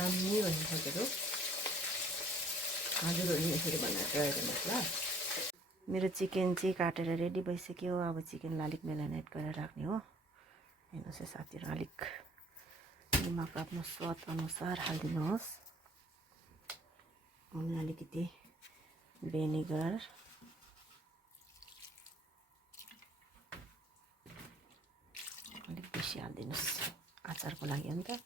दामी भयो साथीहरू। हजुरहरू यसरी बनाएर ट्राई गर्नुहोस् ल। मेरो चिकन चाहिँ काटेर रेडी भइसक्यो। अब चिकनलाई अलिक मेरिनेट गरेर राख्ने हो। हेर्नुहोस् है साथीहरू, अलिक निमक आफ्नो स्वाद अनुसार हालिदिनुहोस्। अनि अलिकति भेनिगर, अलिक बेसी हालिदिनुहोस्, अचारको लागि हो नि त।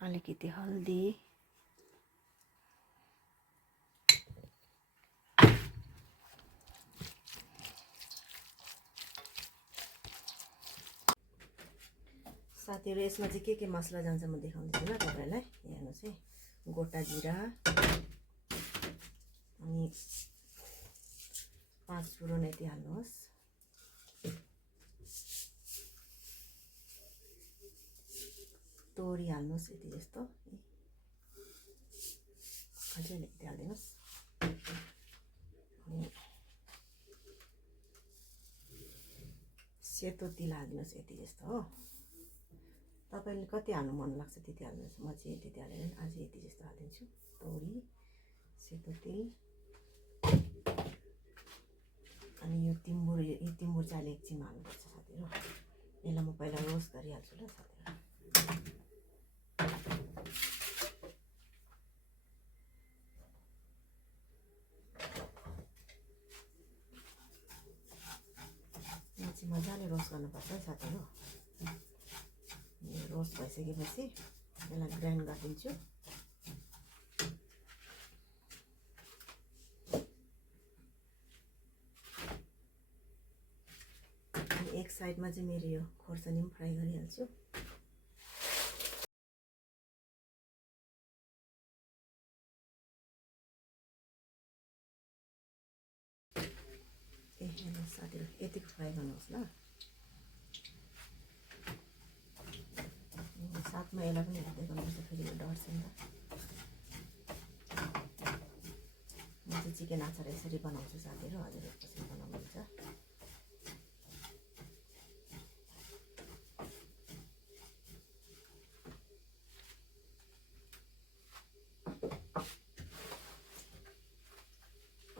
अलिकति हल्दी, साथीहरू यसमा चाहिँ के मसला जान्छ म देखाउँछु ल तपाईलाई। हेर्नुहोस् है, गोटा जिरा अनि 5 फुरन यति हाल्नुहोस्। तोरी हाल्नुहोस् यति जस्तो, अझै अलिकति हालिदिनुहोस्। अनि सेतो तिल हालिदिनुहोस् यति जस्तो हो। तपाईले कति हाल्नु मन लाग्छ त्यति हाल्नुहोस्। म चाहिँ त्यति हालेर अझै यति जस्तो हालिदिन्छु। तोरी, सेतो तिल अनि यो तिम्बुर चाहिँ अलिक एकछिन हाल्नुपर्छ साथीहरू। यसलाई म पहिला रोस्ट गरिहाल्छु ल साथीहरू। यहाँ चाहिँ मजाले रोस्ट गर्नुपर्छ है साथीहरू। रोस्ट भइसकेपछि यसलाई ग्राइन्ड गरिदिन्छु। एक साइडमा चाहिँ मेरो यो खोर्सानी पनि फ्राई गरिहाल्छु। हेर्नुहोस् साथीहरू, यतिको फ्राई गर्नुहोस् ल। साथमा यसलाई पनि हेर्दै गर्नुपर्छ, फेरि यो डढ्छ नि त। म चाहिँ चिकन अचार यसरी बनाउँछु साथीहरू। हजुरहरू कसरी बनाउनुहुन्छ?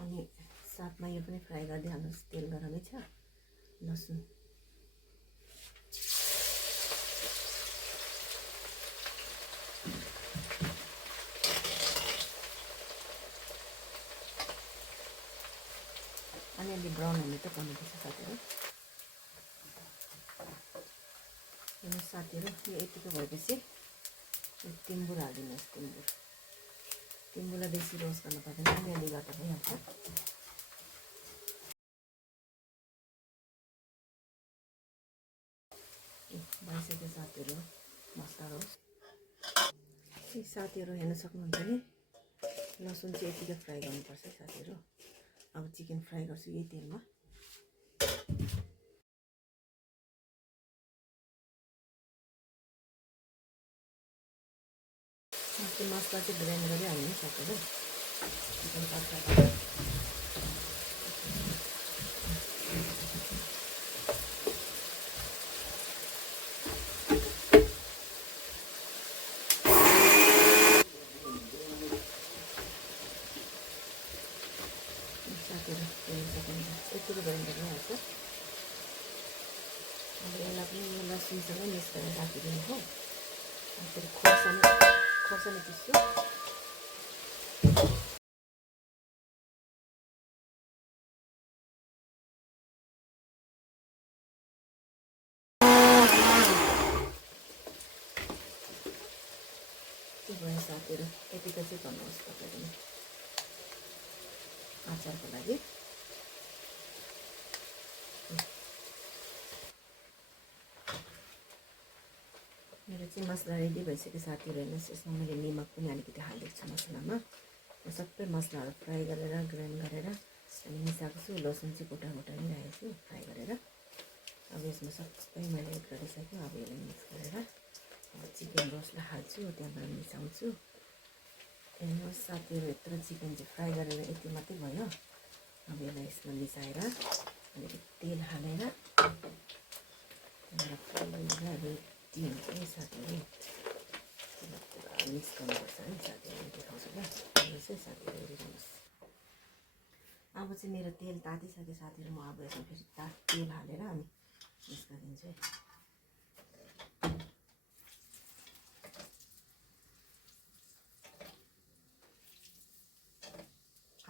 अनि साथमा यो पनि फ्राई गर्दै हाल्नुहोस्। तेल गरमै छ। लसुन अलिअलि ब्राउन हुने त गर्नुपर्छ साथीहरू। हेर्नुहोस् साथीहरू, यो यतिको भएपछि यो तिम्बुर हालिदिनुहोस्। तिम्बुरलाई बेसी रोस्ट गर्नु पर्दैन, अलिअलि गर्दा भइहाल्छ। भइसक्यो साथीहरू मसला रोस्ट। साथीहरू हेर्न सक्नुहुन्छ नि, लसुन चाहिँ यतिकै फ्राई गर्नुपर्छ है साथीहरू। अब चिकन फ्राई गर्छु यही तेलमा। मसला चाहिँ ग्राइन्ड गरिहाल्नु साथीहरू। चिकन पत्ता साथीहरू यतिको ग्राइन्ड गरिहाल्छ। अब यसलाई पनि यो लसुनसँगै मिक्स गरेर राखिदिनु हो। फेरि खोर्सानी पिस्छु। के भयो साथीहरू, यतिको चाहिँ गर्नुहोस् तपाईँले अचारको लागि। मेरो चाहिँ मसला रेडी भइसक्यो साथीहरू। हेर्नुहोस्, यसमा मैले निमक पनि अलिकति हालिदिएको छु मसलामा। सबै मसलाहरू फ्राई गरेर ग्राइन्ड गरेर अनि मिसाएको छु। लसुन चाहिँ गोटा नै राखेको छु फ्राई गरेर। अब यसमा सबै मैले एड गरिसक्यो। अब यसलाई मिक्स गरेर अब चिकन रोस्टलाई हाल्छु, त्यहाँबाट मिसाउँछु। हेर्नुहोस् साथीहरू, यत्रो चिकन चाहिँ फ्राई गरेर यति मात्रै भयो। अब यसलाई यसमा मिसाएर अलिकति तेल हालेर रेडी हुन्छ नि साथीहरू। त्यसलाई पुरा मिक्स गर्नुपर्छ है साथीहरू, देखाउँछु ल। यो चाहिँ साथीहरू हेरिदिनुहोस्। अब चाहिँ मेरो तेल तातिसक्यो साथीहरू, म अब यसमा फेरि तेल हालेर अनि मिक्स गरिदिन्छु है।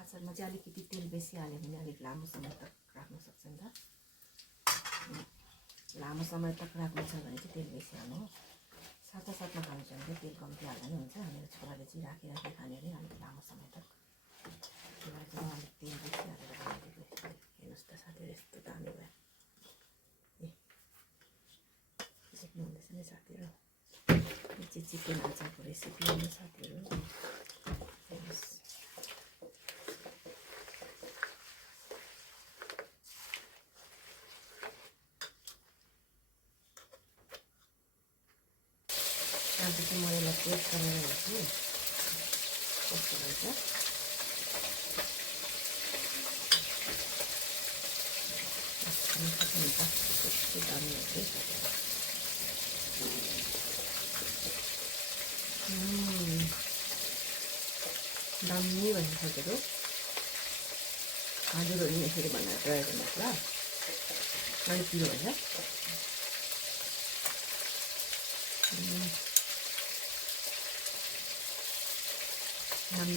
अचारमा चाहिँ अलिकति तेल बेसी हाल्यो भने अलिक लामो समय तक राख्न सक्छ नि त। लामो समय तक राख्नु छ भने चाहिँ तेल बेसी हाल्नु हो। साथमा खानु छ भने चाहिँ तेल कम्ती हाल्दा नि हुन्छ। मेरो छोराले चाहिँ राखी खाने अरे अलिक लामो समय तक। त्यही भएर चाहिँ अलिक तेल बेसी हालेर बनाइदिएको। हेर्नुहोस् त साथीहरू, यस्तो दामी भयो। ए देख्नुहुँदैछ नि साथीहरू, यो चाहिँ चिकन अचारको रेसिपी हो साथीहरू। हेर्नुहोस्, आज चाहिँ म यसलाई टेस्ट गरेर हेर्छु कस्तो रहेछ। कस्तो दामी हुन्छ है साथीहरू। दामी भन्छ साथीहरू। हजुरहरू नि यसरी बनाएर ट्राई गर्नुहोस् ल। अलिक पिरो भन्छ। दामी